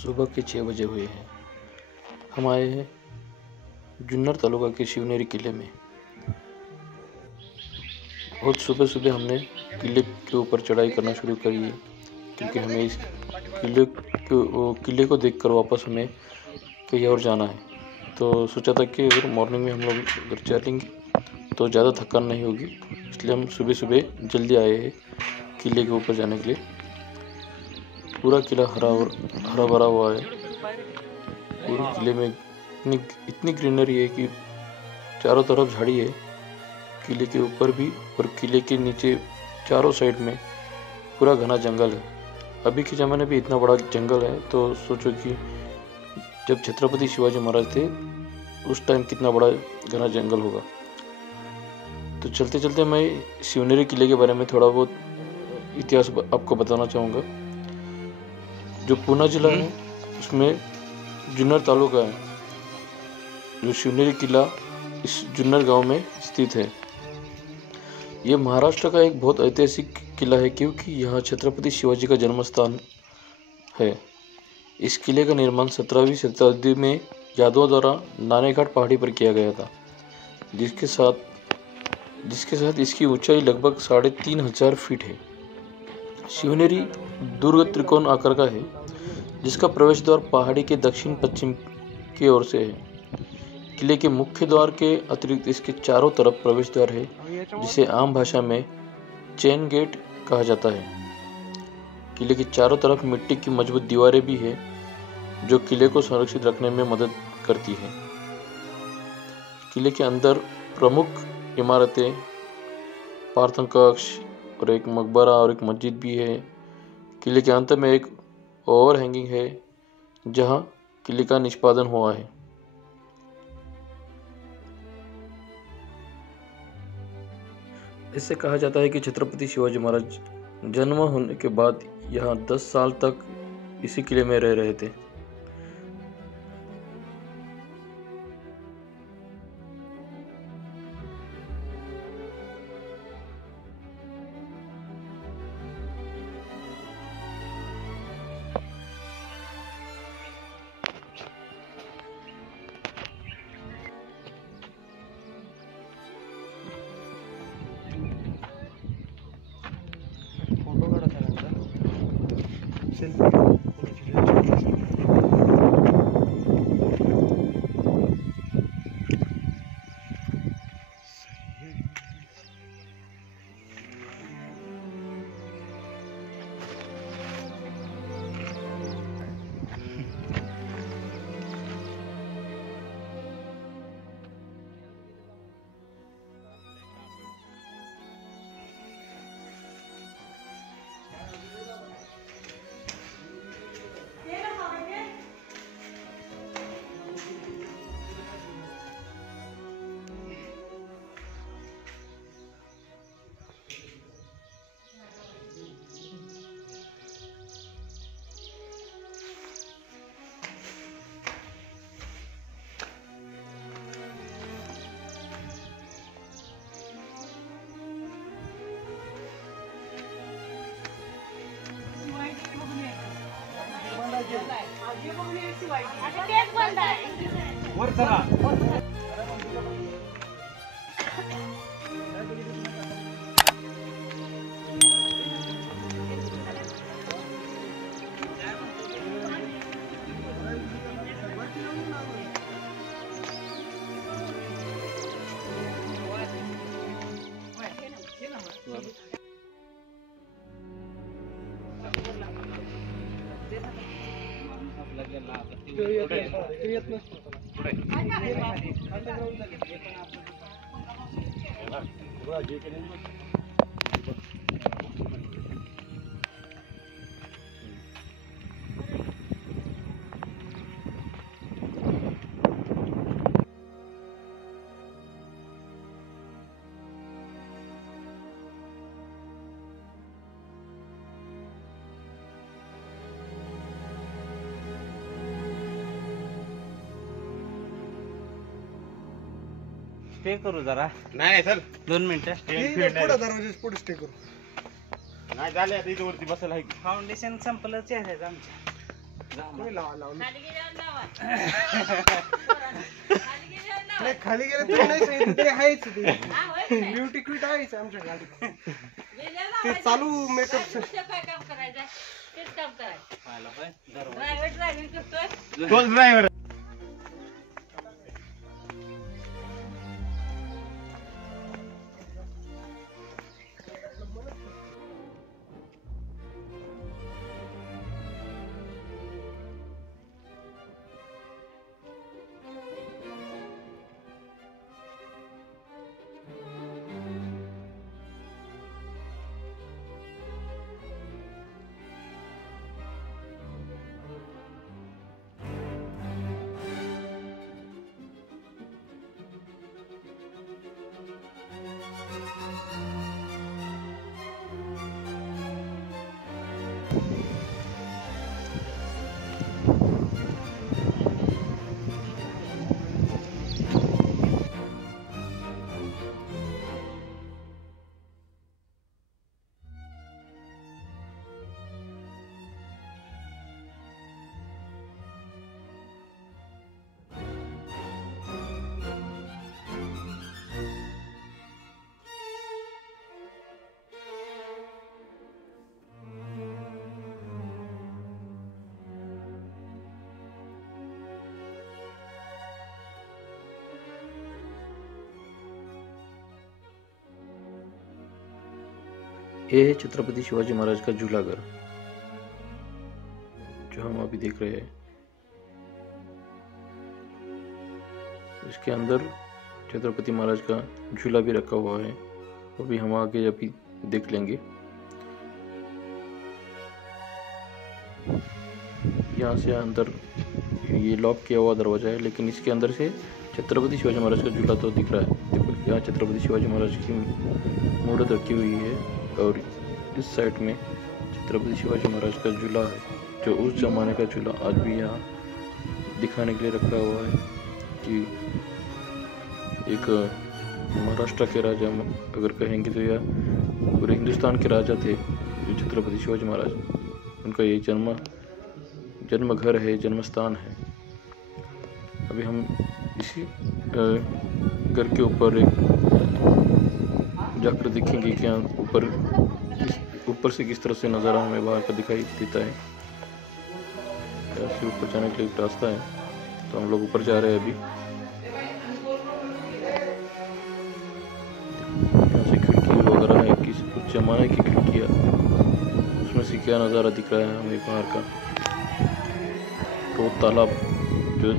सुबह के 6 बजे हुए हैं। हम आए हैं जुन्नर तालुका के शिवनेरी किले में। बहुत सुबह सुबह हमने किले के ऊपर चढ़ाई करना शुरू करी है, क्योंकि हमें इस किले को देखकर वापस हमें कहीं और जाना है। तो सोचा था कि अगर मॉर्निंग में हम लोग अगर चलेंगे तो ज़्यादा थकान नहीं होगी, इसलिए हम सुबह सुबह जल्दी आए हैं किले के ऊपर जाने के लिए। पूरा किला हरा भरा हुआ है। पूरे किले में इतनी ग्रीनरी है कि चारों तरफ झाड़ी है, किले के ऊपर भी और किले के नीचे चारों साइड में पूरा घना जंगल है। अभी के ज़माने में इतना बड़ा जंगल है तो सोचो कि जब छत्रपति शिवाजी महाराज थे उस टाइम कितना बड़ा घना जंगल होगा। तो चलते चलते मैं शिवनेरी किले के बारे में थोड़ा बहुत इतिहास आपको बताना चाहूँगा। जो पूना जिला है उसमें जुन्नर तालुका है। जो शिवनेरी किला इस जुन्नर गांव में स्थित है। ये महाराष्ट्र का एक बहुत ऐतिहासिक किला है, क्योंकि यहाँ छत्रपति शिवाजी का जन्म स्थान है। इस किले का निर्माण 17वीं शताब्दी में यादवों द्वारा नाणेघाट पहाड़ी पर किया गया था, जिसके साथ इसकी ऊंचाई लगभग 3500 फीट है। शिवनेरी दुर्ग त्रिकोण आकार का है, जिसका प्रवेश द्वार पहाड़ी के दक्षिण पश्चिम की ओर से है। किले के मुख्य द्वार के अतिरिक्त इसके चारों तरफ प्रवेश द्वार है, जिसे आम भाषा में चेन गेट कहा जाता है। किले के चारों तरफ मिट्टी की मजबूत दीवारें भी है, जो किले को संरक्षित रखने में मदद करती है। किले के अंदर प्रमुख इमारतें, प्रार्थना कक्ष और एक मकबरा और एक मस्जिद भी है। किले के अंत में एक ओवर हैंगिंग है, जहां किले का निष्पादन हुआ है। इससे कहा जाता है कि छत्रपति शिवाजी महाराज जन्म होने के बाद यहाँ 10 साल तक इसी किले में रह रहे थे। स्टे करू जरा. नाही चल 2 मिनिटं. पुढे दरवाजे पुढे स्टे करू. नाही झाले आता इथे वरती बसायला आहे. फाउंडेशन संपलंच आहे आमचं. कोणी लावलं खाली गेल्यावर लावा. नाही खाली गेलं ते नाही सांगितलं तरी आहेच ते हा, होय की नाही? ब्युटी क्विट आहेच आमच्या गाडीत गेल्यावर ते लावायचं. चालू मेकअप दुसरं काय काम करायचं तेच काम करायचं. ड्रायव्हिंग करतोय. तोच ड्रायव्हर. ये है छत्रपति शिवाजी महाराज का झूलाघर जो हम अभी देख रहे हैं। इसके अंदर छत्रपति महाराज का झूला भी रखा हुआ है, वो भी हम आगे अभी देख लेंगे। यहाँ से अंदर ये लॉक किया हुआ दरवाजा है, लेकिन इसके अंदर से छत्रपति शिवाजी महाराज का झूला तो दिख रहा है। देखो यहाँ छत्रपति शिवाजी महाराज की मूर्त रखी हुई है और इस साइड में छत्रपति शिवाजी महाराज का झूला है, जो उस जमाने का झूला आज भी यहाँ दिखाने के लिए रखा हुआ है कि एक महाराष्ट्र के राजा अगर कहेंगे तो यह पूरे हिंदुस्तान के राजा थे जो छत्रपति शिवाजी महाराज। उनका ये जन्म घर है, जन्म स्थान है। अभी हम इसी घर के ऊपर जाकर देखेंगे कि ऊपर से किस तरह से नज़ारा हमें बाहर का दिखाई देता है। ऐसे ऊपर जाने के लिए एक रास्ता है, तो हम लोग ऊपर जा रहे हैं अभी। यहाँ से खिड़की वगैरह है, किसी कुछ जमाने की खिड़कियाँ, उसमें से क्या नज़ारा दिख रहा है हमें बाहर का। तो तालाब जो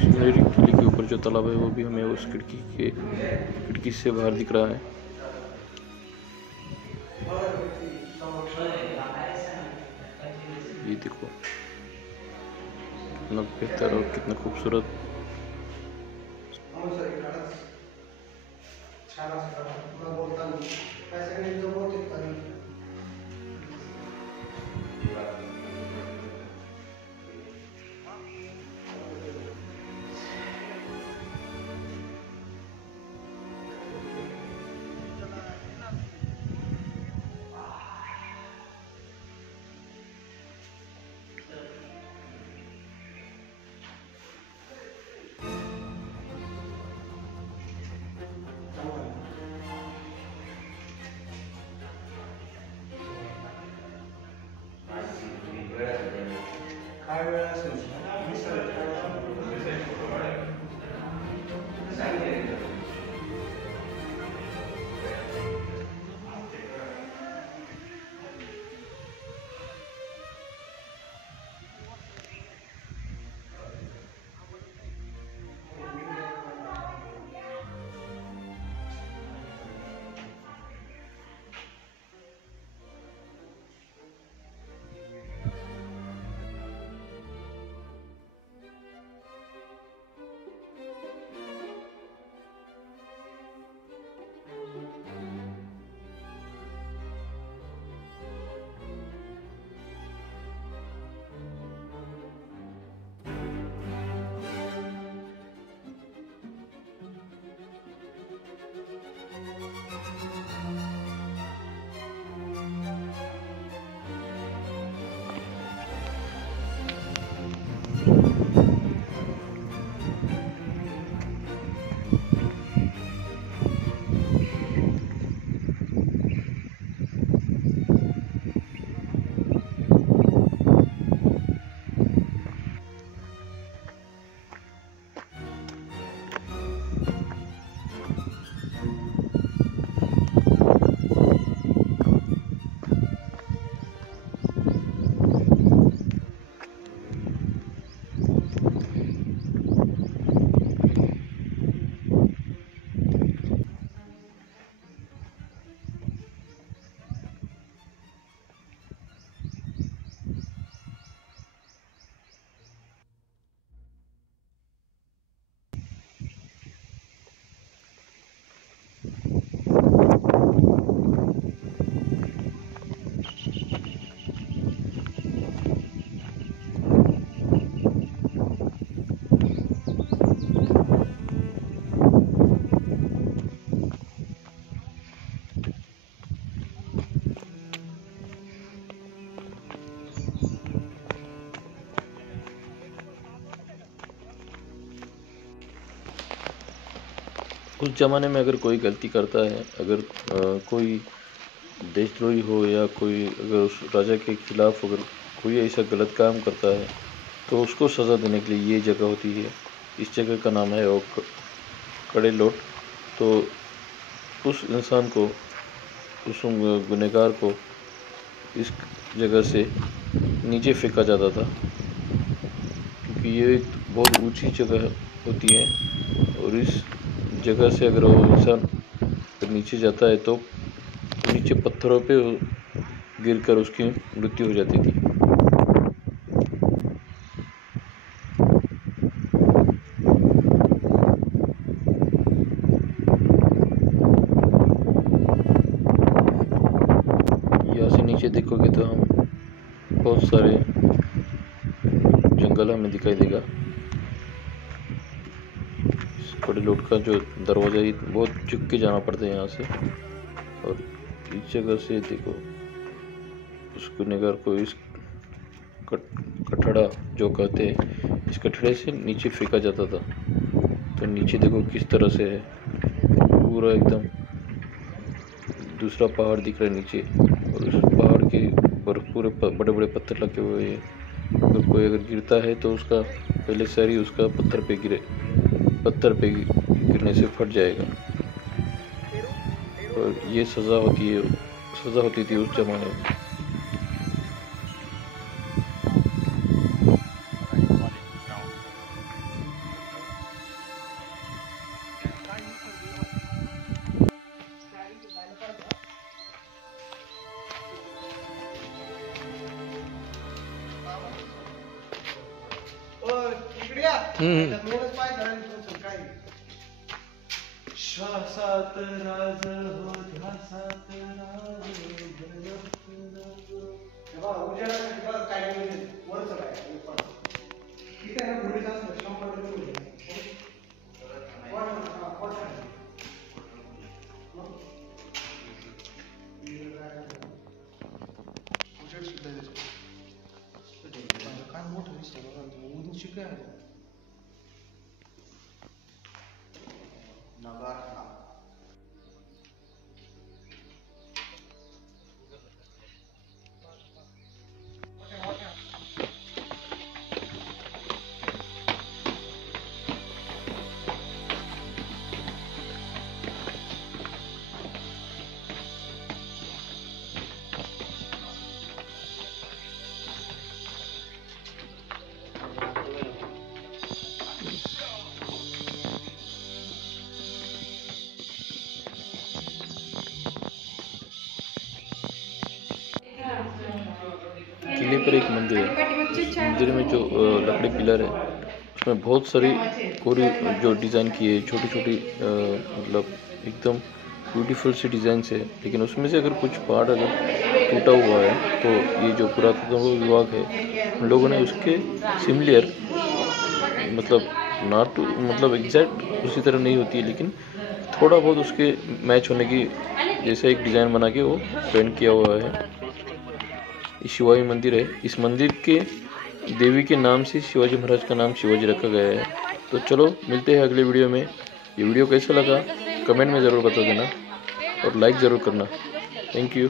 शिवनेरी किले के ऊपर जो तालाब है वो भी हमें उस खिड़की से बाहर दिख रहा है। ये देखो कितना बेहतर और कितना खूबसूरत। उस ज़माने में अगर कोई गलती करता है, अगर कोई देशद्रोही हो या कोई अगर उस राजा के खिलाफ अगर कोई ऐसा गलत काम करता है तो उसको सज़ा देने के लिए ये जगह होती है। इस जगह का नाम है कड़े लोट। तो उस इंसान को, उस गुनहगार को इस जगह से नीचे फेंका जाता था, क्योंकि ये एक बहुत ऊंची जगह होती है और इस जगह से अगर वो इंसान नीचे जाता है तो नीचे पत्थरों पे गिरकर उसकी मृत्यु हो जाती थी। यहाँ से नीचे देखोगे तो हम बहुत सारे जंगल हमें दिखाई देगा। इस कड़े लोट का जो दरवाज़ा ही बहुत झुक के जाना पड़ता है यहाँ से। और इस जगह से देखो उस गुनहगार को इस कठड़ा जो कहते हैं, इस कठड़े से नीचे फेंका जाता था। तो नीचे देखो किस तरह से है, पूरा एकदम दूसरा पहाड़ दिख रहा है नीचे, और उस पहाड़ के ऊपर पूरे बड़े बड़े पत्थर लगे हुए हैं। अगर कोई अगर गिरता है तो उसका पहले सर ही उसका पत्थर पे गिरने से फट जाएगा। और ये सज़ा होती थी उस जमाने में। श्वासात राज हो ध्यासात राज उजेडासाठी काय वरच ठीक आहे ना, घोडीचा उजेड सुद्धा काय मोठं दिसतं उंची काय आहे किले पर एक मंदिर है। इस मंदिर में जो लकड़ी पिलर है उसमें बहुत सारी कोरी जो डिज़ाइन की है, छोटी छोटी मतलब एकदम ब्यूटीफुल सी डिज़ाइंस है। लेकिन उसमें से अगर कुछ पार्ट अगर टूटा हुआ है तो ये जो पुरातत्व विभाग है उन लोगों ने उसके सिमिलर मतलब एग्जैक्ट उसी तरह नहीं होती है, लेकिन थोड़ा बहुत उसके मैच होने की जैसा एक डिज़ाइन बना के वो पेंट किया हुआ है। ये शिवाजी मंदिर है। इस मंदिर के देवी के नाम से शिवाजी महाराज का नाम शिवाजी रखा गया है। तो चलो मिलते हैं अगले वीडियो में। ये वीडियो कैसा लगा कमेंट में ज़रूर बता देना और लाइक ज़रूर करना। Thank you.